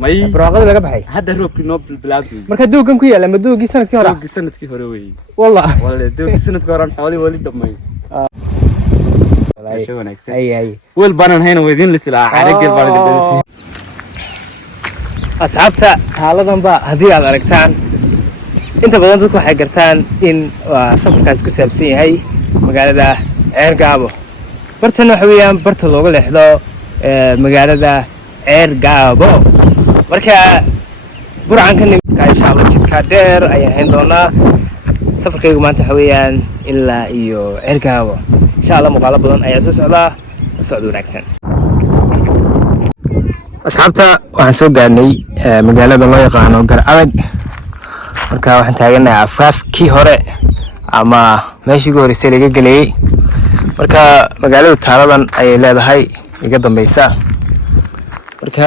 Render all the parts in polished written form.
ماي براقد laga baxay هذا روبي نوبل بلابي marka dooggan ku yaala madoogii sanadkii hore doogii sanadkii hore way والله doogii sanadkii hore xooli wali dhamay ay wal banan hayna weydin lisla aragel baan dadisi asxaabta haaladan ba hadii aad aragtaan inta badan dadku waxay gartaan in safarkaas ku saabsan yahay magaalada Ceergaabo bartan waxa weeyaan barta looga leexdo magaalada Ceergaabo marka burcanka nimka insha Allah jidka dheer ayaan hayn doonaa safarkaygu maanta waxa weeyaan ilaa iyo Ceergaabo insha Allah muuqaalo badan ayaa soo socda wanaagsan asxaabta waxaan soo gaarnay magaalada loo yaqaano gar adag marka waxaan taaganahay afaafkii hore ama meeshii ugu horeysay laga galay marka magaaladu taaladan ayay leedahay iga dambaysa marka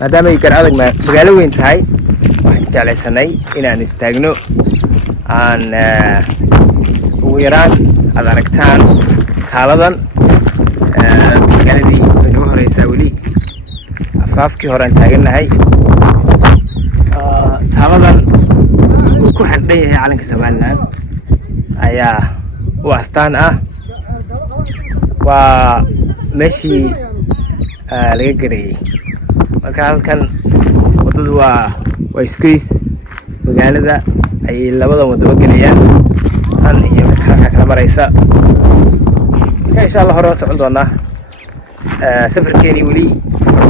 maadaama ay gar adag magaalo weyn tahay waxaan jeclaysanay inaan istaagno aan ugu yaraan aad aragtaan taaladan magaaladii ugu horeysa weli afaafkii hore aan taaganahay taaladan uu ku xardhan yahay calanka Soomaaliland ayaa u astaan ah waa meeshii laga gareeyay marka halkan wadadu waa iskuis magaalada ay labadan wadaba galayaan tan iyo halka kala maraysa marka insha Allah hore socon doonaa safarkeeni weli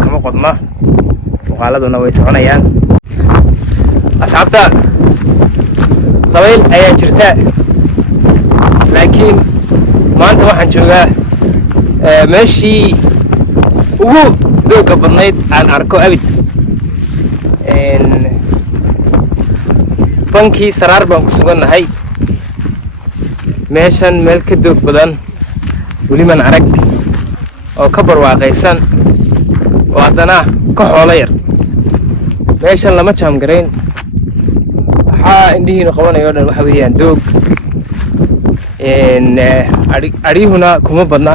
kama qodma muuqaaladuna way soconayaan asxaabta dabayl ayaa jirta laakiin maanta waxaan joogaa meeshii ugu dooga badnayd aan arko abid bankii Saraar baan ku sugannahay meeshan meel ka doog badan weli man arag oo ka barwaaqaysan oo haddana ka xoolo yar meeshan lama jaamgarayn waxaa indhihiinu qabanayo dhan waxa weeyaan doog adhiyuhuna kuma badna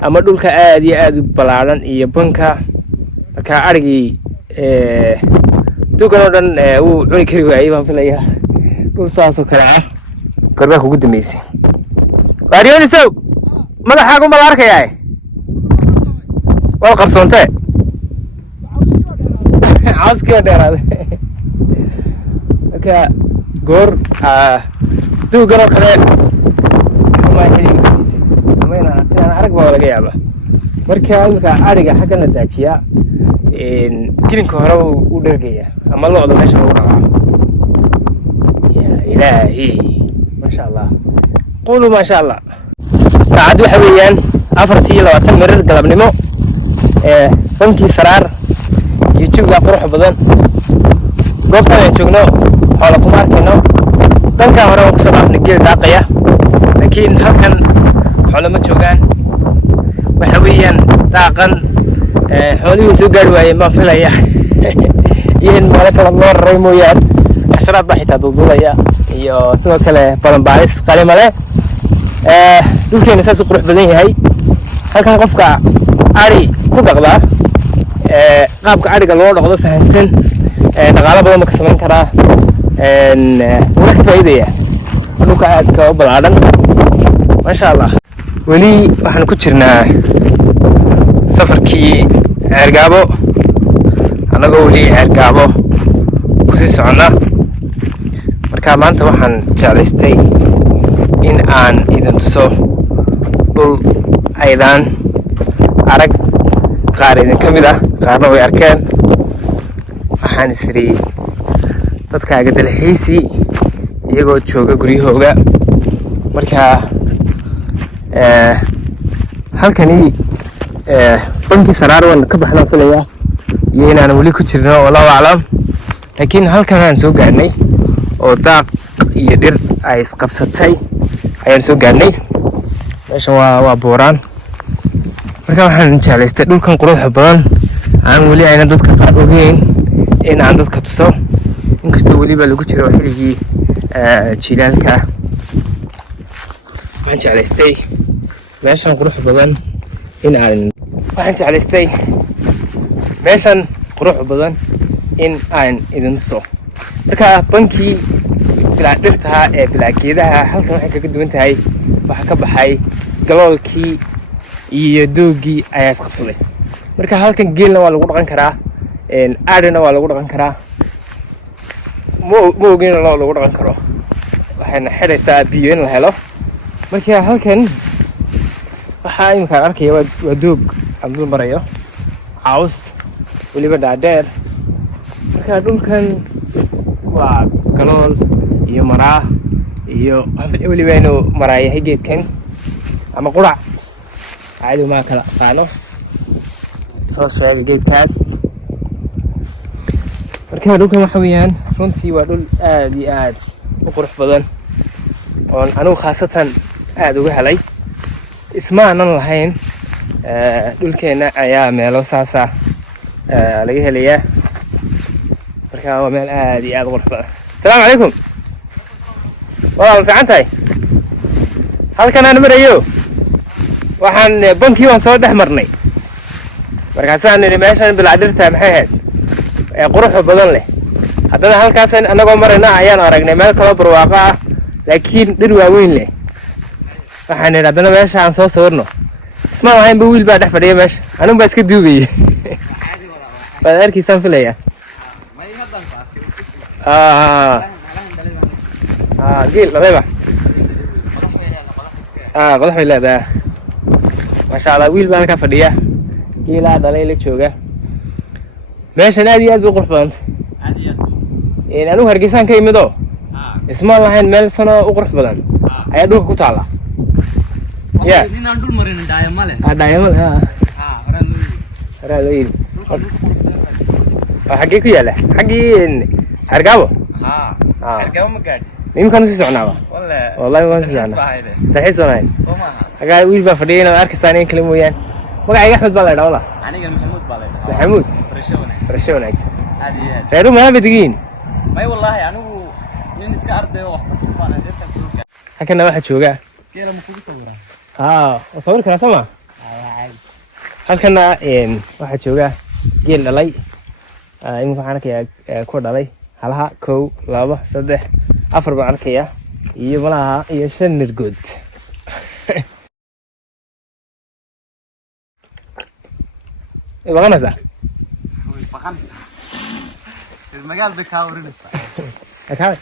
ama dhulka aad iyo aad u ballaaran iyo banka marka adhigii dooggan oo dhan wuu cuni kari waayey baan filayaa dhul saasoo kale ah gorbaa kugu dambeysay waariyonisow madaxaagu ma la arkayaa wal qarsoontee cawskii dheeraaday marka goor dooggan oo kale ama inaan arag baa laga yaabaa marka imika adhiga xaggana daajiyaa gelinka hore u dhergaya ama lo'da meesha lagu dhaqaa yaa ilaahi maasha Allah qulu maasha Allah saacad waxa weeyaan 4:20 mirir galabnimo bankii Saraar iyo jooga qurux badan goobtan aan joogno xoolo kuma arkayno danka hore oo ku soo dhaafnay geel daaqaya laakiin halkan xoolo ma joogaan waxa weeyaan daaqan xoolihii soo gaari waayeen baan filaya in mala kala loo raray mooyaan xasharaad baa xitaa duulaya iyo sidoo kale balan baaris qalimo leh dhulkeena saas u qurux badan yahay halkan qofka ari ku dhaqda qaabka ariga loo dhaqdo fahansan dhaqaale badan ma ka samayn karaa wala ka faa'iidaya dhulka aad ka ballaaran maasha Allah weli waxaan ku jirnaa safarkii Ceergaabo anagoo weli Ceergaabo ku sii socona marka maanta waxaan jeclaystay in aan idin tuso dhul aydan arag qaar idin ka mid ah qaarna way arkeen waxaan isri dadkaaga dalxiisi iyagoo jooga guryahooga marka halkani bankii Saraar waan ka baxnaa filaya iyo inaan weli ku jirno wallahu a'lam laakiin halkan aan soo gaarnay oo daaq iyo dhir ay isqabsatay ayaan soo gaarnay meeshan waa booraan marka waxaan jeclaystay dhulkan quruxda badan aan weli ayna dadka qaar ogeyn in aan dadka tuso inkastoo weliba lagu jiro xilligii jilaalka waxaan jeclaystay meeshan quruxda badan in aan waxaan jeclaystay meeshan qurux badan in aan idin tuso. Marka bankii bilaa dhirta ee bilaa geedaha halkan waxay kaga duwan tahay waxa ka baxay galoolkii iyo doogii ayaa isqabsaday. Marka halkan geelna waa lagu dhaqan karaa, aadhina waa lagu dhaqan karaa, moogina lagu dhaqan karo. waxayna xidhaysaa biyo in la helo. Marka halkan waxaa imika arkaya waa doog aan dul marayo, caws weliba dhaadheer. Marka dhulkan waa galool iyo maraa iyo weliba inuu maraayahay geedkan ama qurac caadi ma kala aqaano soo sheega geedkaas. marka dhulkan waxa weeyaan runtii waa dhul aad iyo aad u qurux badan oo anigu khaasatan aad uga helay. isma aanan lahayn dhulkeena ayaa meelo saasa laga helayaa. marka waa meel aad iyo aad u qurux badan. asalaamu calaykum, walaal fiican tahay? halkan aan marayo waxaan bankii waan soo dhex marnay, markaasaan nidhi meeshan bilaa dhirta maxay ahayd ee quruxda badan leh. haddana halkaas annagoo marayna ayaan aragnay meel kaloo barwaaqo ah laakiin dhir waaweyn leh. waxaan nidhi haddana meesha aan soo sawirno. isma lahaynba wiil baa dhex fadhiya meesha, anigu baa iska duugayay. waad arkaysaan filaya. geel dhalayba qodax bay leedahay. maasha allah, wiil baa halkaa fadhiya, geelaa dhalay la jooga. meeshan aad iyo aad bay qurux badantay. anigu hargeysaan ka imid oo isma lahayn meel sanoo u qurux badan ayaa dhulka ku taala. horaa loo yiri. xaggee ku yaala? xaggii hargaabo. iminkaan usii socnaaba. wallahi waan sii socnaa. dalxiis waan ahayn. xaggaa wiil baa fadhiyay inaad arkaysaan in kale mooyaan. magacayga axmed baa la ydhaa wala. aniga maxamuud baa la ydhaa. maxamuud. barasho wanaagsan. reeru meela bay degiin? may wallaahi anigu nin iska arday oo waxbarasho baan adeerkan soo gaar. halkana waxaa jooga geela ma kugu sawiraa? waa sawir karaa soo ma? halkana waxaa jooga geel dhalay. iminka waxaan arkayaa kuwa dhalay halaha 1 2 3 4 baan arkayaa iyo malaha iyo 5 nirgood. baqanaysaa? magaalada kaa warinaysa. Akaawe.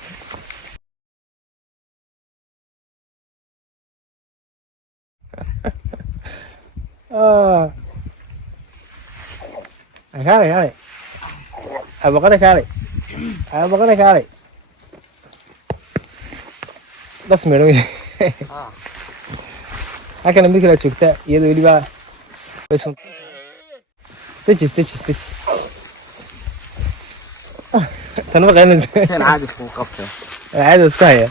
Akaawe. Abaqada kaale. bas meedho. halkana mid kale joogta iyadoo weliba dejis. tan ma qaynaysa. kan caadi ku qabta. caadi iska haya.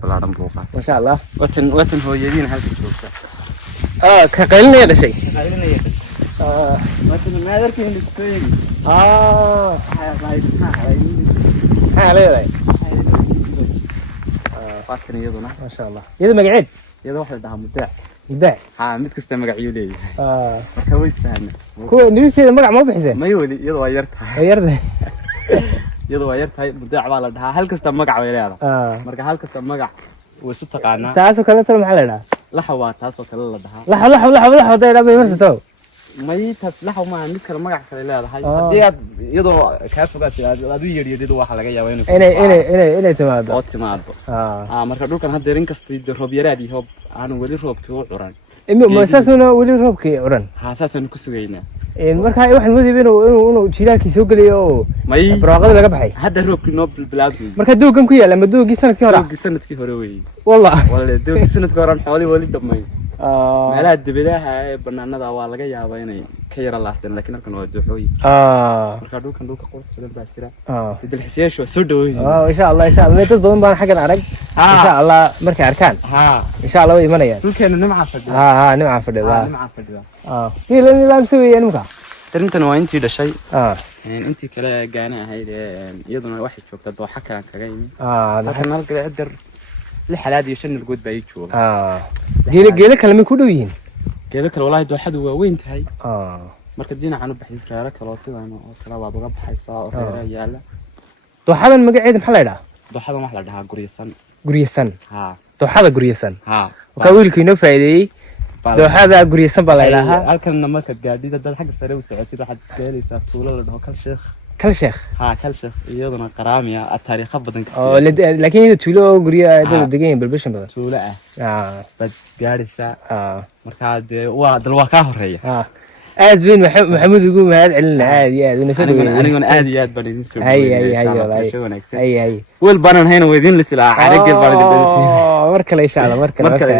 balaaran buu qaatay. masha Allah. watan hooyadiin halka joogta. ka qaylinaya dhashay. watan ma adarkeen dhigtay. maxaa leedahay? watan iyaduna. masha Allah. iyada magaceed? iyada waxa la dhahaa mudaac. mudaac. mid kasta magaciyo leeyahay. marka way isfahanay. kuwa niristeeda magac ma bixiseen? may wali iyada waa yartahay. iyada waa yartahay mudaac baa la dhahaa. hal kasta magac way leedahay. marka hal kasta magac way isu taqaanaa. taasoo kale tan maxaa la dhahaa? laxa waa taasoo kale la dhahaa. laxa haday dhabay marsato. may taas laxa ma mid kale magac kale leedahay. hadii aad iyadoo ka fogaatay aad u yeedhido waxa laga yaabaa inay timaado. oo timaado. marka dhulkan hadda in kasta roob yaraad iyo aan wali roobkii u curan. ma saasuna wali roobkii curan. saasaan ku sugaynaa. marka waxaan moodayay inuu jiilaalkii soo galiyo oo barwaaqada laga baxay. hadda roobkii noo bilaabay. marka dooggan ku yaala ma doogii sanadkii hore? doogii sanadkii hore weey. wallahi doogii sanadkii hore xooli wali dhamay. meelaha dibadaha ee banaanada waa laga yaabaa inay ka yara laasteen laakiin halkan waa duuxooyin. marka dhulka qurux badan baa jira. dalxiisayaashu soo dhaweeyay. insha Allah dad badan baan xaggan arag. insha Allah markay arkaan. insha Allah way imanayaan. dhulkeena nimca fadhida. nimca fadhida. fiilan ilaam saweeyay nimka. tarintan waa intii dhashay. intii kale gaana ahayd iyaduna waxay joogtaa dooxa kale kaga yimid. halkan halka cidar 6 iyo 5 nirgood baa jooga. geela kale ma ku dhow yihiin? geeda kale wallahi dooxadu waa weyn tahay marka dhinacan u baxay reero kale oo sidaan oo kala waad uga baxaysaa oo reero yaala dooxadan magaceeda maxaa la yiraahdaa dooxadan waxa la dhahaa guryasan dooxada guryasan ka wiilku inoo faa'iideeyay dooxada guryasan baa la yiraahdaa halkan marka gaadhida dad xagga sare u socotid waxaad geelaysaa tuulo la dhaho kal sheekh iyaduna qaraamiya taariikh badan ka oo laakiin iyada tuulo guryaha dad degan balbishan badan tuulo bad gaadhaysaa marka waa ka horeeya aad weyn maxamed ugu mahad celina aad iyo aad inasoo dhaweeyay aniguna aad iyo aad baan idin soo dhaweeyay weel baanan hayna weydin lislaa xarigeel baan idin dhadisiin mar kale insha Allah mar kale